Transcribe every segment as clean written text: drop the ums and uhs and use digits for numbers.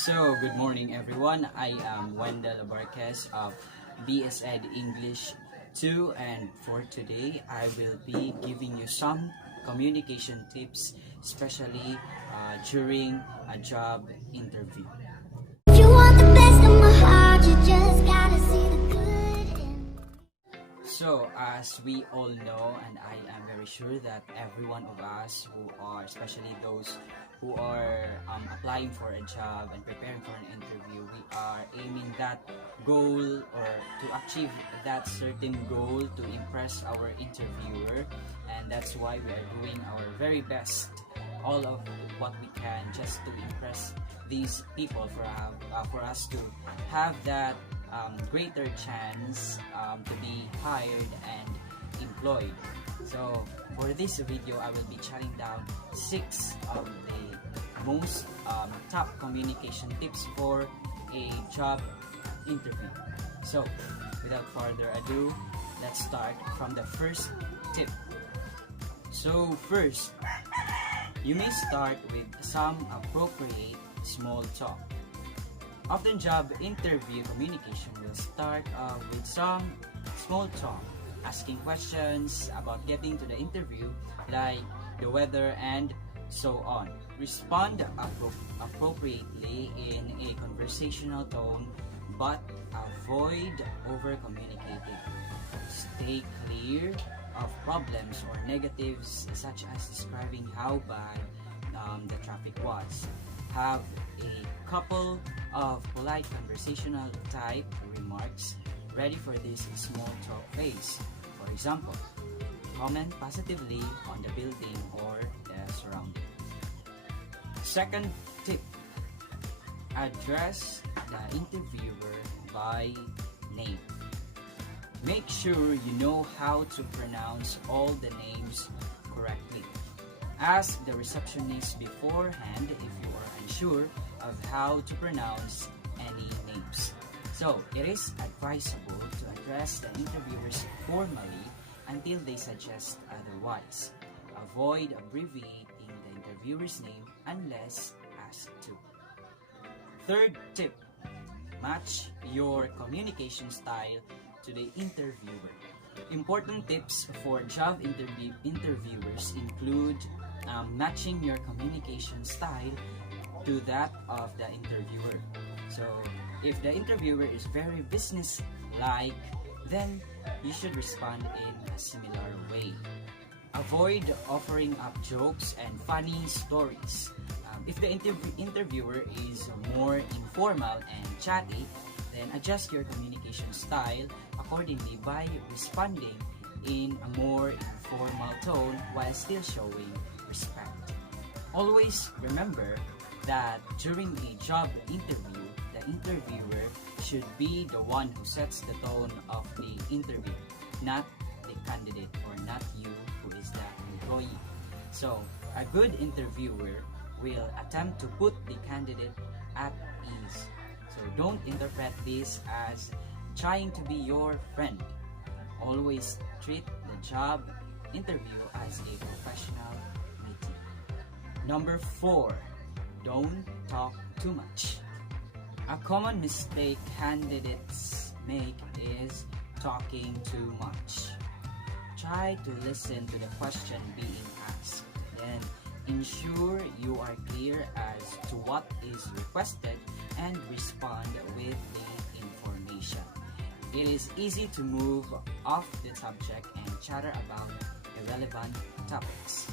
So, good morning everyone. I am Wendell Barquez of BSED English 2, and for today I will be giving you some communication tips, especially during a job interview. You want the best of my heart, you just gotta see the good in. So, as we all know, and I am very sure that every one of us who are, especially those who are applying for a job and preparing for an interview, we are aiming that goal or to achieve that certain goal to impress our interviewer, and that's why we are doing our very best, all of what we can, just to impress these people for us to have that greater chance to be hired and employed. So for this video, I will be chatting down 6 of the most top communication tips for a job interview. So without further ado, let's start from the first tip. So first, you may start with some appropriate small talk. Often job interview communication will start with some small talk, asking questions about getting to the interview like the weather and so on. Respond appropriately in a conversational tone, but avoid over-communicating. Stay clear of problems or negatives, such as describing how bad the traffic was. Have a couple of polite conversational type remarks ready for this small talk phase. For example, comment positively on the building or the surrounding. Second tip, address the interviewer by name. Make sure you know how to pronounce all the names correctly. Ask the receptionist beforehand if you are unsure of how to pronounce any names. So, it is advisable to address the interviewers formally until they suggest otherwise. Avoid abbreviating the interviewer's name unless asked to. Third tip, match your communication style to the interviewer. Important tips for job interviewers include matching your communication style to that of the interviewer. So, if the interviewer is very business-like, then you should respond in a similar way. Avoid offering up jokes and funny stories. If the interviewer is more informal and chatty, then adjust your communication style accordingly by responding in a more informal tone while still showing respect. Always remember that during a job interview, the interviewer should be the one who sets the tone of the interview, not the candidate or not you who is the employee. So, a good interviewer will attempt to put the candidate at ease. So, don't interpret this as trying to be your friend. Always treat the job interview as a professional meeting. Number 4, don't talk too much. A common mistake candidates make is talking too much. Try to listen to the question being asked, then ensure you are clear as to what is requested and respond with the information. It is easy to move off the subject and chatter about irrelevant topics.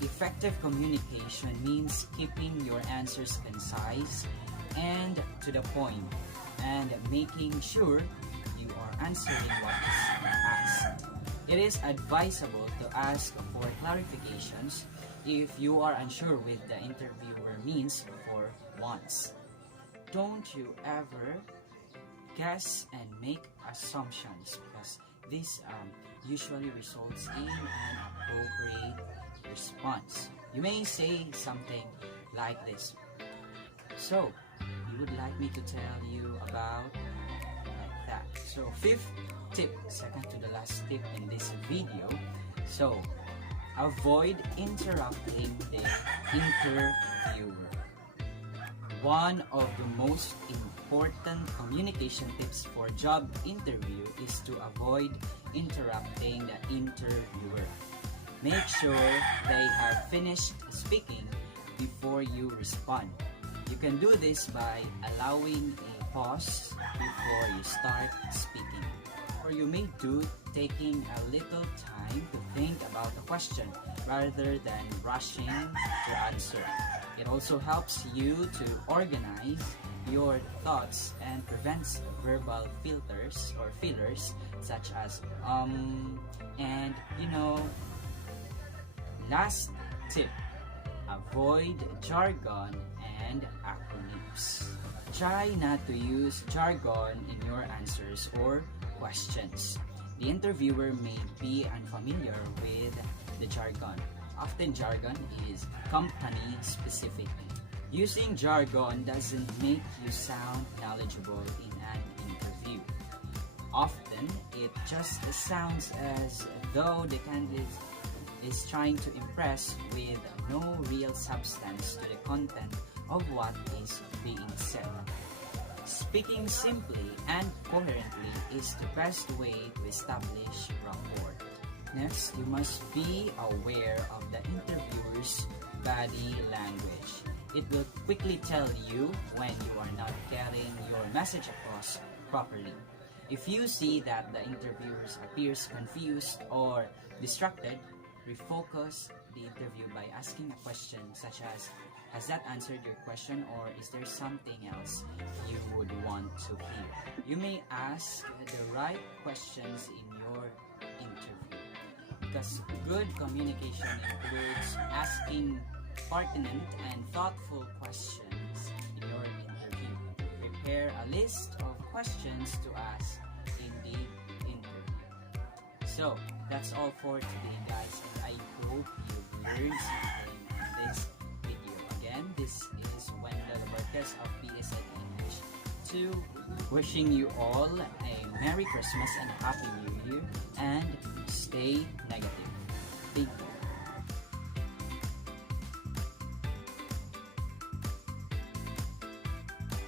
Effective communication means keeping your answers concise and to the point, and making sure you are answering what is asked. It is advisable to ask for clarifications if you are unsure with the interviewer means for once. Don't you ever guess and make assumptions, because this usually results in an appropriate response. You may say something like this: so, you would like me to tell you about, like that. So, fifth tip, second to the last tip in this video. So, avoid interrupting the interviewer. One of the most important communication tips for job interview is to avoid interrupting the interviewer. Make sure they have finished speaking before you respond. You can do this by allowing a pause before you start speaking. Or you may do taking a little time to think about the question rather than rushing to answer. It also helps you to organize your thoughts and prevents verbal filters or fillers such as and last tip, avoid jargon and acronyms. Try not to use jargon in your answers or questions. The interviewer may be unfamiliar with the jargon. Often jargon is company specific. Using jargon doesn't make you sound knowledgeable in an interview. Often it just sounds as though the candidate is trying to impress with no real substance to the content of what is being said. Speaking simply and coherently is the best way to establish rapport. Next, you must be aware of the interviewer's body language. It will quickly tell you when you are not getting your message across properly. If you see that the interviewer appears confused or distracted, refocus the interview by asking a question such as, has that answered your question, or is there something else you would want to hear? You may ask the right questions in your interview, because good communication includes asking pertinent and thoughtful questions in your interview. Prepare a list of questions to ask in the interview. So, that's all for today, guys, and I hope you've learned something in this video. Again, this is Wendell Bartes of PSN English 2, wishing you all a Merry Christmas and Happy New Year, and stay negative.